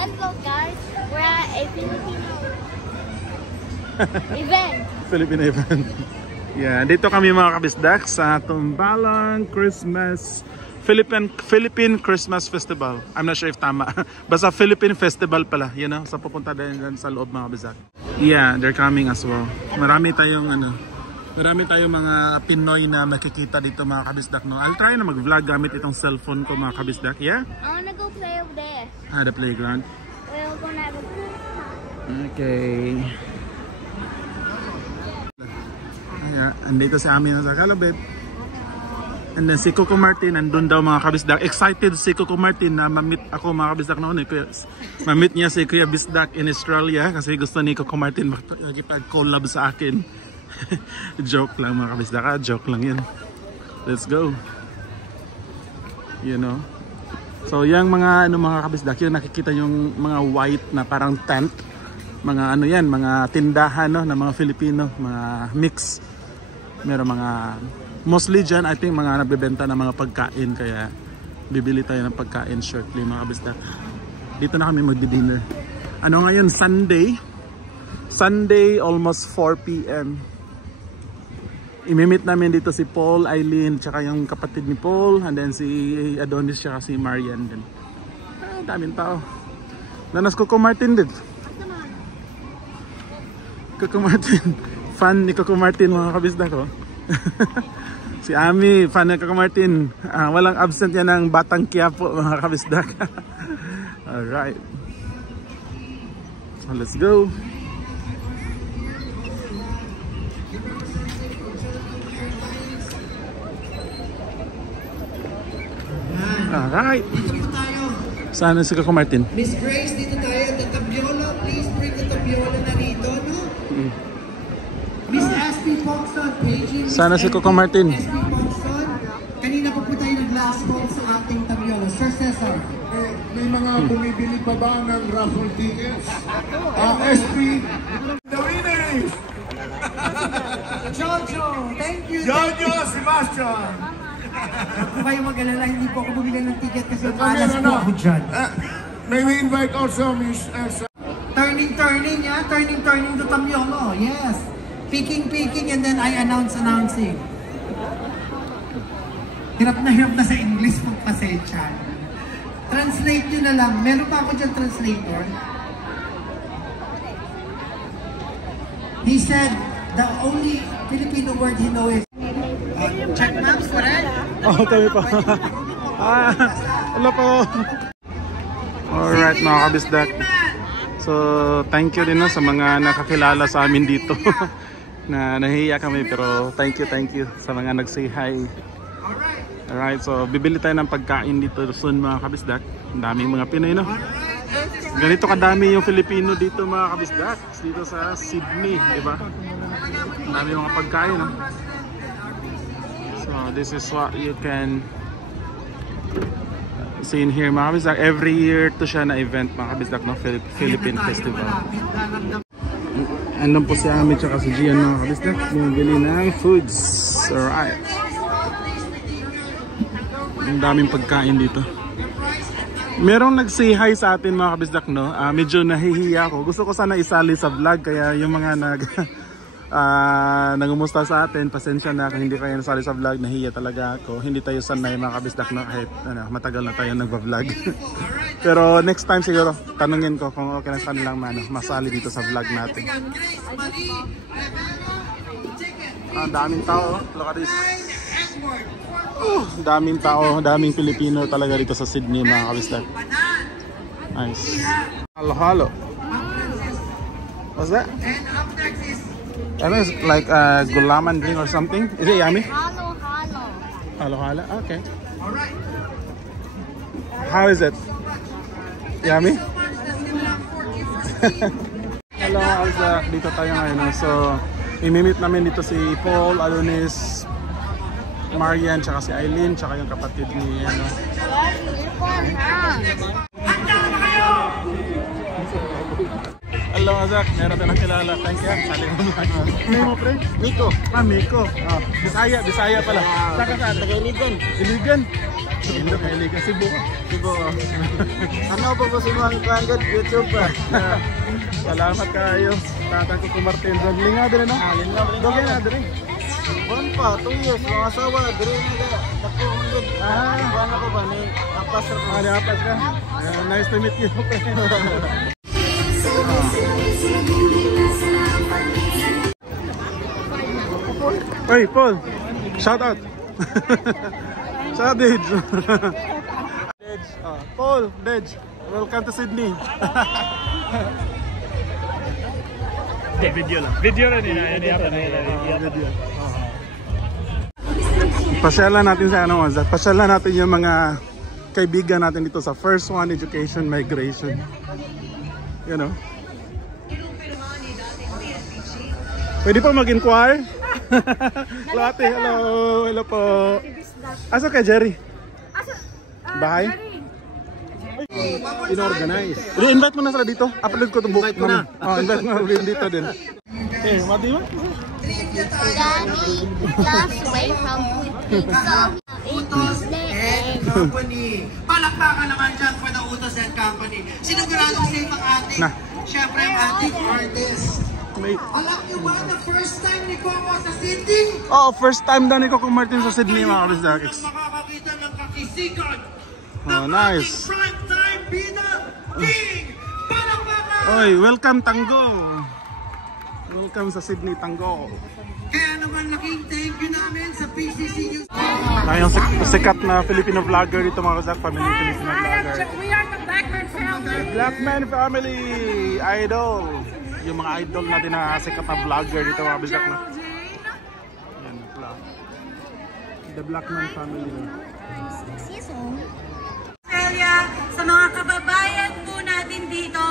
Hello guys, we're at a Filipino event. Filipino event. Yeah, dito kami mga kabisdak sa Tumbalang Christmas Philippine Christmas Festival. I'm not sure if tama. Basta Philippine Festival pala, you know, sa pupunta din sa loob mga kabisdak. Yeah, they're coming as well. Marami tayong mga Pinoy na makikita dito mga kabisdak, no. I'll try na mag-vlog gamit itong cellphone ko mga kabisdak. Yeah? I wanna go play over there. The playground. We're gonna have a good time. Okay. Yeah, andito si Amin sa Kalabit. And then si Coco Martin, nandun daw mga kabisdak. Excited si Coco Martin na ma-meet ako mga kabisdak noon. Ma-meet niya si Kuya Bisdak in Australia kasi gusto ni Coco Martin makipag-collab sa akin. Joke lang mga kabisdak, joke lang yan. Let's go. You know. So yung mga mga kabisdak, yung nakikita yung mga white na parang tent. Mga mga tindahan no, ng mga Filipino, mga mix. Meron mga mostly dyan, I think mga nagbebenta ng mga pagkain, kaya bibili tayo ng pagkain shortly mga kabisdak. Dito na kami magdi-dinner. Ano ngayon? Sunday almost 4 PM. Imimit namin dito si Paul, Eileen, tsaka yung kapatid ni Paul, and then si Adonis tsaka si Marian din. Daming tao. Nanas Coco Martin din. Coco Martin. Fan ni Coco Martin mga kabisdak ko. Si Ami, fan ni Coco Martin. Walang absent yan ng Batang Quiapo mga kabisdak. Alright. So let's go. Alright. Sana si Coco Martin. Miss Grace, dito tayo. The tabiola, please bring the tabiola na rito, no? Miss S.P. Pongson, paging Sana si Coco Martin. S.P. Pongson, kanina pa po tayo nag-last call sa ating tabiola. Sir Cesar. May mga bumibili pa ba ng raffle tickets? SP, the winner is Jojo, thank you. Jojo Sebastian. Huwag po kayo mag-alala, hindi po ako bumili ng ticket kasi malas po ako dyan. May we invite also Miss Elsa. Turning the tabiola, yes. Peeking, and then I announcing. Hirap na sa English magpasensya. Translate nyo na lang. Meron pa ako dyan translator. He said the only Filipino word he knows is check maps, correct? Oh, kami pa. Hello po. Alright mga kabisdak. So, thank you din no, sa mga nakakilala sa amin dito. Na nahihiya kami pero thank you sa mga nag-say hi. Alright, so bibili tayo ng pagkain dito soon mga kabisdak. Ang daming mga Pinoy no. Ganito kadami yung Filipino dito mga kabisdak. Dito sa Sydney, di ba? Ang daming mga pagkain no. So this is what you can see in here mga kabisdak. Every year to siya na event mga kabisdak no, Philippine Festival. Andun po si Ami tsaka si Gian mga kabisdak. Bumibili ng foods. Alright. Ang daming pagkain dito. Merong nag-say hi sa atin mga kabisdak no. Medyo nahihiya ako. Gusto ko sana isali sa vlog kaya yung mga nangumusta sa atin, pasensya na kung hindi kayo nasali sa vlog, nahiya talaga ako. Hindi tayo sanay mga kabisdak no, kahit matagal na tayo nagba-vlog. Pero next time siguro, tanungin ko kung okay na sa kanilang masali dito sa vlog natin. Daming tao, look at this. Daming tao, daming Pilipino talaga dito sa Sydney mga kabisdak. Nice. Halo. What's that? And up next is It's like a gulaman drink or something. Is it yummy? Halo. Okay. all right. How is it? Yummy? Hello, Alza. Dito tayo ngayon. So, imimit namin dito si Paul, Adonis, Marian, tsaka si Eileen, tsaka yung kapatid ni Hello, Azak. Meron tayong nakilala. Thank you. Saling mo. Ano mo, pre? Miko. Miko. Bisaya pala. Saka ka? Taga Iligan. Iligan? Iligan, Cebu. po. Ano po po si Mang Kangad? YouTube pa. Salamat kayo. Tatang ko Martin. Dogling nga din, no? Dogling nga din. Buwan pa, 2 years. Mga asawa, diri na nakuhundod. Buwan ako ba ni Apas ako. Apas ka? Nice to meet you. Hey, Paul. Shout out. Shout out, Dej. Paul, Dej. Welcome to Sydney. Video lang. Video na nila. Video. Pasyalan natin sa ano, pasyalan natin yung mga kaibigan natin dito sa First One Education Migration. You know. Pwede pa mag-inquire? Lati, hello. Hello po. Asa ka, Jerry? Bahay? Inorganize. I-invite mo na sila dito. Upload ko itong book. Invite mo na. Invite mo na dito din. Eh, mati mo? Last way from Utos and Company. Palakpakan naman dyan for the Utos and Company. Siguradong safe ang ating, syempre ang ating artist. Alam niyo ba na first time ni Coco sa Sydney? Oh, first time daw ni Coco Martin sa Sydney, mga kabisdak. Makakakita ng kakisigan. Oh, nice. Prime time bida king. Palakpakan! Oy, welcome Tango. Welcome sa Sydney, Tango. Kaya naman laking thank you namin sa PCC News. Yung sikat na Filipino vlogger dito, mga kabisdak. Family Filipino vlogger. We are the Blackman family. Blackman family. Idol. Yung mga idol natin na sikat na vlogger dito, mga kabisdak na. Yan, the Blackman family. Sa mga kababayan po natin dito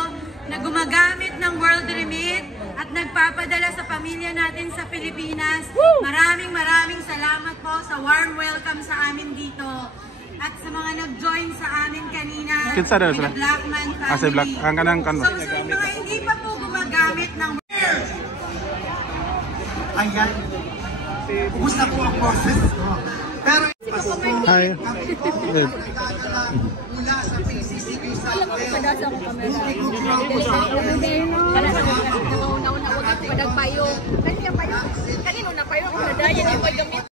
na gumagamit ng World Remit at nagpapadala sa pamilya natin sa Pilipinas. Maraming salamat po sa warm welcome sa amin dito. At sa mga nag-join sa amin kanina, the Blackman family. So sa mga hindi pa po gumagamit ng Ayan. Ubus na po ang process. Pero Hi. Good. mula sa PCC News sa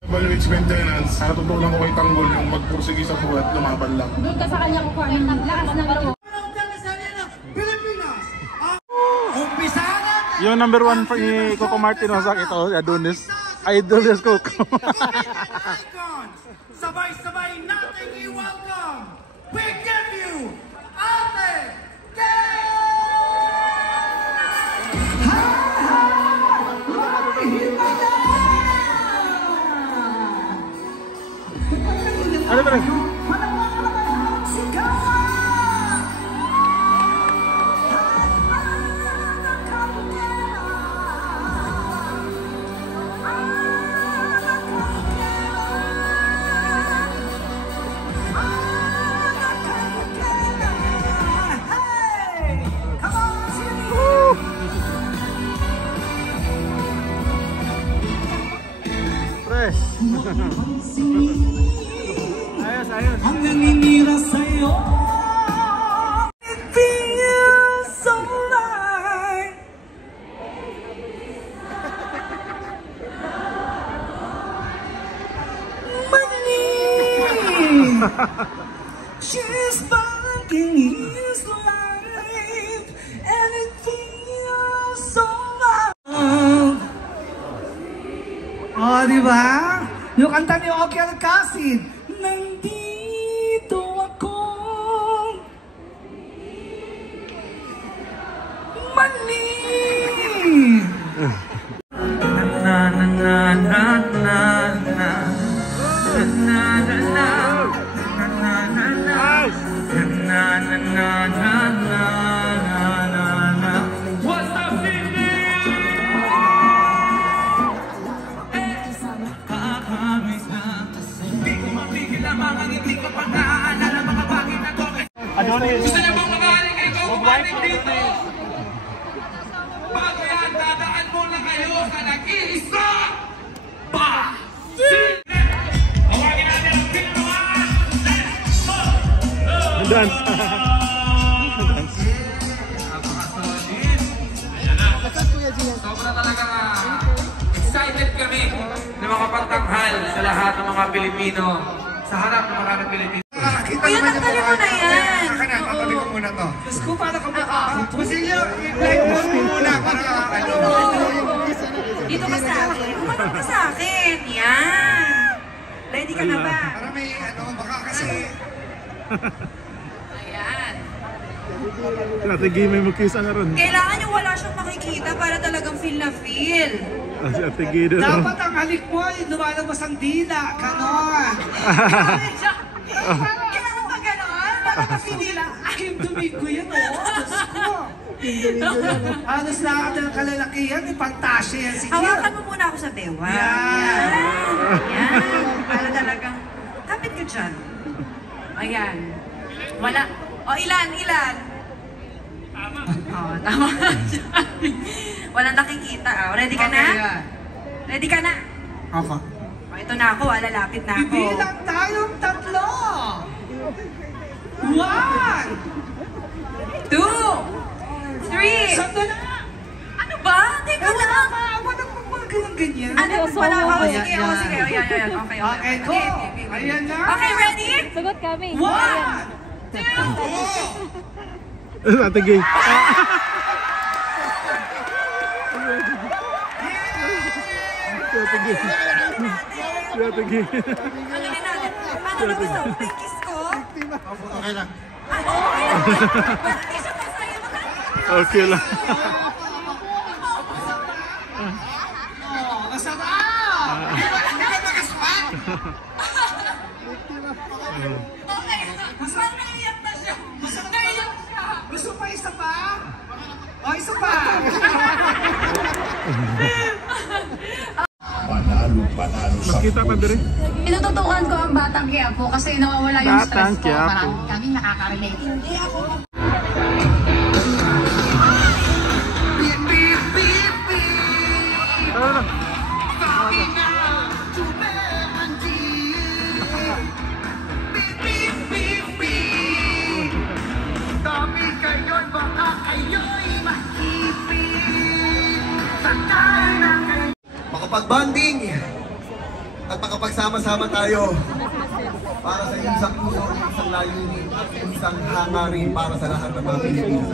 Balwich maintenance, natutunan ko kay Tanggol yung magpursige sa buhat, lumaban lang. doon ka sa kanya kukuha ng lakas ng laro. Pilipinas. Umpisa natin. Yung number 1 for ni Coco Martin Osak, ito, Adonis. Idol is Coco. Sabay-sabay natin i-welcome. We give you Ate Gay! Ano ba rin? Fresh. Ayos. Ang naninira sa'yo, it feels so right. Money, she's finding his life, and it feels so right. Oh, di ba? Yung kanta ni Oki Alcacid, nandito ako. Mali! Na na na na na na na na na na na na na na. What's up, Sydney? Adonis. Gusto niyo bang magaling kay Coco Martin dito? Bago yan, dadaan muna kayo sa nag-iisa pa! Tawagin natin ang pinakamaan! Let's go! dance. Sobra talaga excited kami na makapagtanghal sa lahat ng mga Pilipino, sa harap ng maraming Pilipino. Kuya, tanggalin mo na yan. Tanggalin mo muna to. Diyos ko, paano ka mukha? Masilyo, i-live mo muna para ano. Dito ka sa akin. Umanong ka sa akin. Yan. Ready ka na ba? Para may ano, baka kasi... Ayan. Ate Gay, may magkisa na ron. Kailangan yung wala siyang makikita para talagang feel na feel. Si Ate Gay doon. Dapat ang halik mo ay lumalabas ang dila. Ganon. Kailangan ba ganon? Lalabas yung dila. Ay, yung dumi ko yan, oh. Diyos ko. Halos lahat ng kalalakihan, ipagtasya yan. Sige. Hawakan mo muna ako sa bewa. Yan. Yan. Para talagang, kapit ka dyan. Ayan. Wala. O, ilan? Tama ka dyan. Walang nakikita. Ready ka na? Ready ka na? Ako. O, ito na ako. Lalapit na ako. Bibilang tayong 3. 1. 2. 3. Sandali. Ano ba? Teka lang. Walang ganyan. Ano pala? O, sige. Ayan. O, sige. O, yan. Okay, Go. Ayan na. Okay, ready? Sagot kami. 1. 2. Ate Gay. Si Ate Gay. Alagay natin. Paano na gusto mo? May kiss ko? Okay lang. Okay lang. Hindi siya masaya. Okay lang. Masarap. Hindi ba nakaswat? Okay. Parang naiyak na siya. Naiyak siya. Gusto pa isa pa? O, isa pa. Panalo sa Makita pa diri. Tinututukan ko ang Batang Quiapo kasi nawawala yung Batang stress ko. Quiapo. Parang kami nakaka-relate. Hindi ako. Makapag-bonding at makapagsama-sama tayo para sa isang puso, isang layunin, isang hangarin para sa lahat ng mga Pilipino,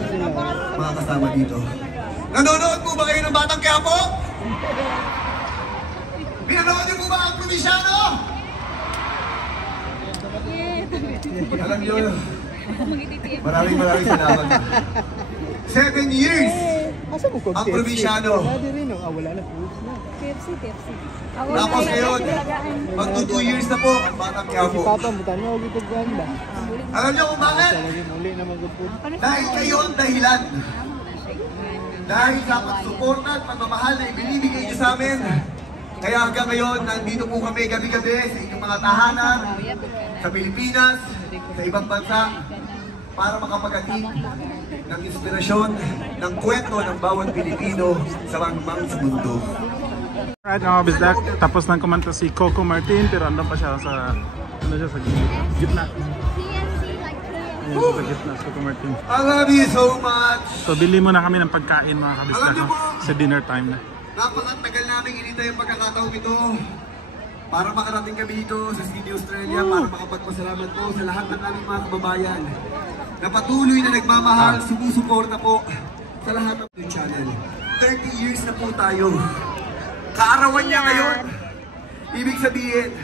mga kasama dito. Nanonood po ba kayo ng Batang Quiapo? Pinanood niyo po ba ang Probinsyano? Alam niyo, maraming salamat. 7 years ang Probinsyano. Tapos ngayon, magto 2 years na po ang Batang Quiapo. Alam niyo kung bakit? Dahil kayo ang dahilan. Dahil sa pagsuporta at pagmamahal na ibinibigay niyo sa amin. Kaya hanggang ngayon, nandito po kami gabi-gabi sa inyong mga tahanan, sa Pilipinas, sa ibang bansa, para makapag-ating ng inspirasyon, ng kwento ng bawat Pilipino sa mangmang sa mundo. Alright mga kabisdak, tapos nang kumanta si Coco Martin pero andun pa siya sa gitna. Ayun, sa gitna si Coco Martin. I love you so much! So bili muna kami ng pagkain mga kabisdak sa dinner time na. Napakatagal namin inintay ang pagkakataon ito para makarating kami dito sa Sydney, Australia para makapagpasalamat po sa lahat ng aming mga kababayan na patuloy na nagmamahal, sumusuporta po sa lahat ng channel. 30 years na po tayo. Kaarawan niya ngayon. Ibig sabihin,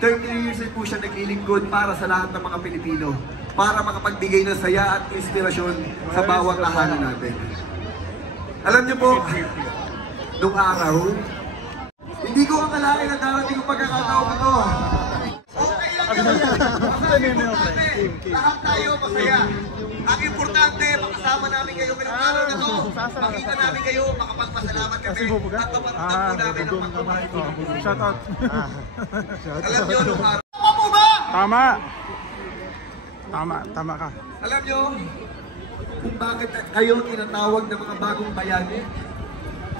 30 years na po siya naglilingkod para sa lahat ng mga Pilipino para makapagbigay ng saya at inspirasyon sa bawat tahanan natin. Alam niyo po, nung araw, hindi ko akalain na darating yung pagkakataon ito. Okay lang yun. Lahat tayo masaya. Ang importante, makasama namin kayo ngayong araw na ito. Makita namin kayo, makapagpasalamat kami. At mapagtag po namin ang pagmamahal ko. Shout out. Alam nyo, nung araw. Tama po ba? Tama ka. Alam nyo, kung bakit kayo tinatawag ng mga bagong bayani?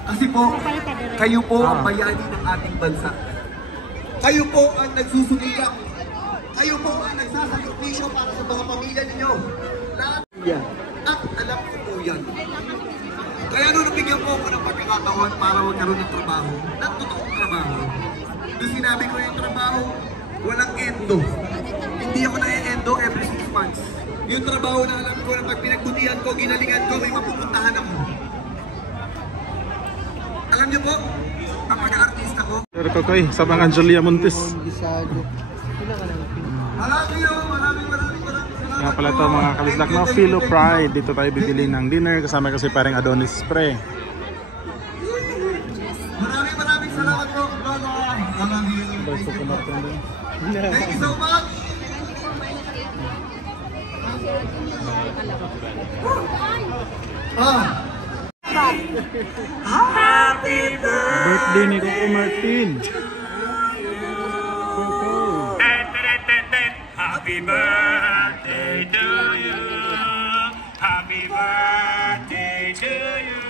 Kasi po, kayo po ang bayani ng ating bansa. Kayo po ang nagsusumikap Kayo po ang nagsasakripisyo para sa mga pamilya ninyo. Lahat yan. At alam ko po yan. Kaya nung nabigyan po ako ng pagkakataon para magkaroon ng trabaho, ng totoong trabaho, nung sinabi ko yung trabaho, walang endo. Hindi ako na-endo every 6 months. Yung trabaho na alam ko na pag pinagbutihan ko, ginalingan ko, may mapupuntahan ako. Alam niyo po, ang pag-aartista ko. Pero Kokoy, sa mga Julia Montes. Maraming Nga pala ito mga kabisdak, no? Philo Pride. Dito tayo bibili ng dinner. Kasama kasi parang Adonis Pre. Maraming salamat po. Thank you so much. Happy birthday ni Coco Martin. Happy birthday to you. Happy birthday to you.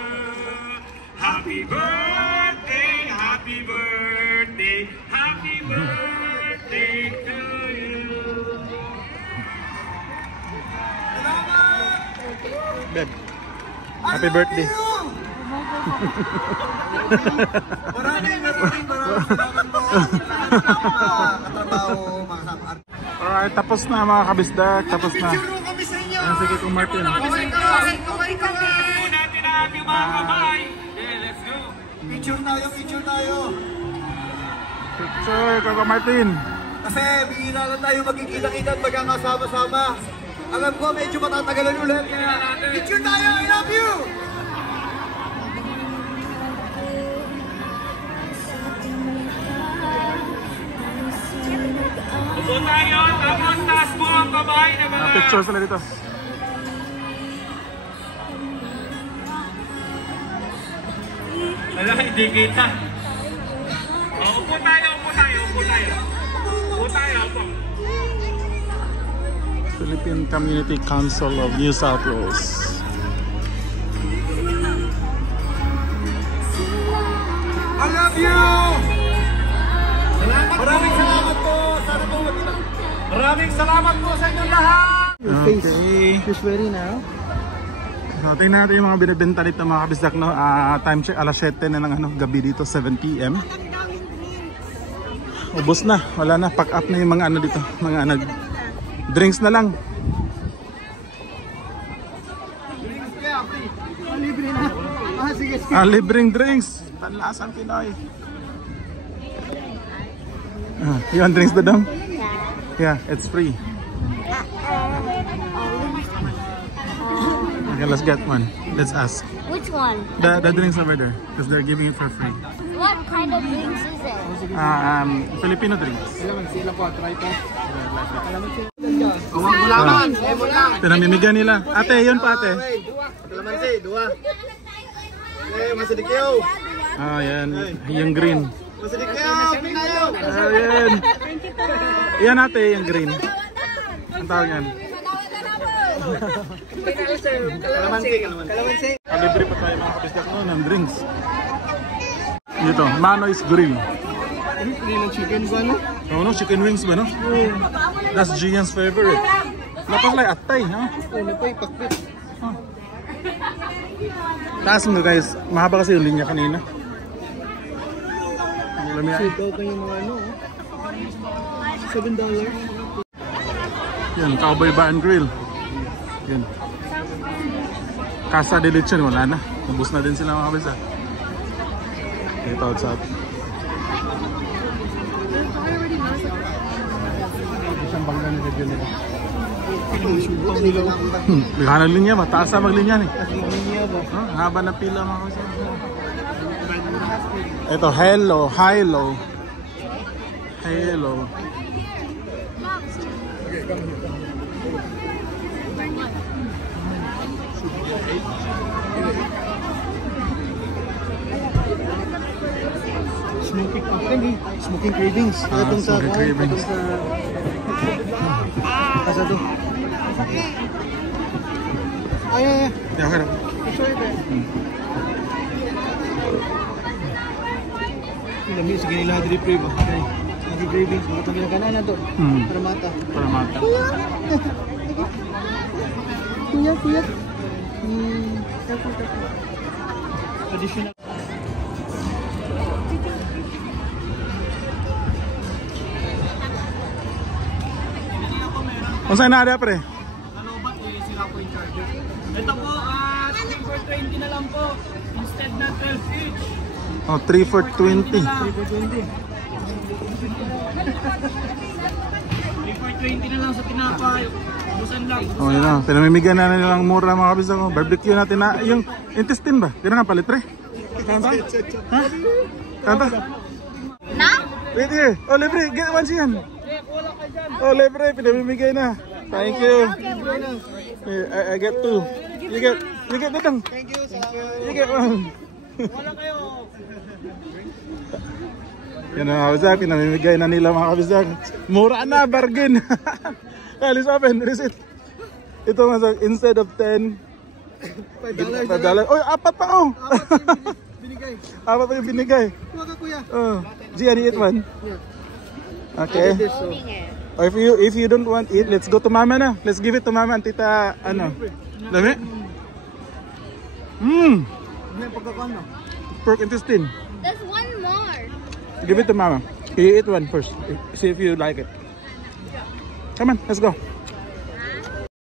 Happy birthday, happy birthday, happy birthday to you. Beb, happy birthday. Maraming salamat po. Katrabaho, mga kasama. Alright, tapos na mga kabisdak. Tapos na. Ayan si Coco Martin. Picture tayo. Picture, Coco Martin. Kasi bihira lang tayo magkikita-kita at magkakasama-sama. Alam ko medyo matatagalan ulit. Picture tayo, I love you! Upo tayo, tapos taas mo ang kamay na mga... Picture sila dito. Wala, hindi kita. Upo tayo. Philippine Community Council of New South Wales. I love you! Maraming salamat po. Sana po magkita. Maraming salamat po sa inyong lahat. Okay. Fish ready now? So, tingnan natin yung mga binibenta dito mga kabisdak, no? Time check, alas 7 na ng gabi dito, 7 PM. Ubus na, wala na, pack up na yung mga ano dito, mga drinks na lang. Libre na. Sige. Libreng drinks, panlasang Pinoy. You want drinks, Dodong? Yeah, it's free. Okay, let's get one. Let's ask. Which one? The drinks over there, because they're giving it for free. What kind of drinks is it? Filipino drinks. Pinamimigyan nila. Ate, yun pa ate. Kalamansi, 2. Masidikyo. Yan. Yung green. Masidikyo, pinayo. Yan. Yan ate, yung green. Ang tawag yan. Kalamansi. Libre pa tayo mga kabisdak ng drinks. Dito, Manoy's Grill. Grill ng chicken ba, no? Oh, no, chicken wings ba, no? That's Gian's favorite. Lapas like atay, ha? Napay, pakpit. Taas mo guys, mahaba kasi yung linya kanina. Save out na yung mga ano, $7. Yan, Cowboy Bar and Grill. Yan. Casa de Lechon, wala na. Ubus na din sila mga kabisa. Ito outside. Isang bangga na dyan nila. Lihanan linya, mataas na maglinya eh. Haba na pila mga kabisa. Ito, hello. Smoking cravings. Smoking cravings. Asa to? Ay. Yeah, okay. Sige nila delivery ba? Nag-gravings, mga ito ginaganan na to. Para mata. Para mata. Kuya. Additional. Kung saan na pre? Nalobat eh, sila po yung charger. Ito po, 3 for 20 na lang po. Instead na 12 each. Oh, 3 for 20. 3 for 20. 3 for 20 na lang sa tinapay. Busan lang. Oh, yun na. Pinamimigyan na nilang mura mga kabis ako. Barbecue natin na yung intestine ba? Kaya nga palit pre. Kanta? Ha? Kanta? Na? Wait here. Oh, libre. Get one siyan. Oh, libre. Pinamimigay na. Thank you. I get two. You get datang. Thank you, sir. You get one. Wala kayo. Yan mga kabisag. Pinamimigay na nila mga kabisag. Mura na. Bargain. Let's open. Receipt. Ito nga instead of 10 $5. Oy, apat pa oh. Binigay. Apat pa yung binigay. Kuha ka kuya. Oh. Gian, eat one. Okay. Or if you don't want it, let's go to mama na. Let's give it to mama and tita ano. Dami? May pagkakuan mo. Pork intestine. There's one more. Give it to mama. You eat one first. See if you like it. Come on, let's go.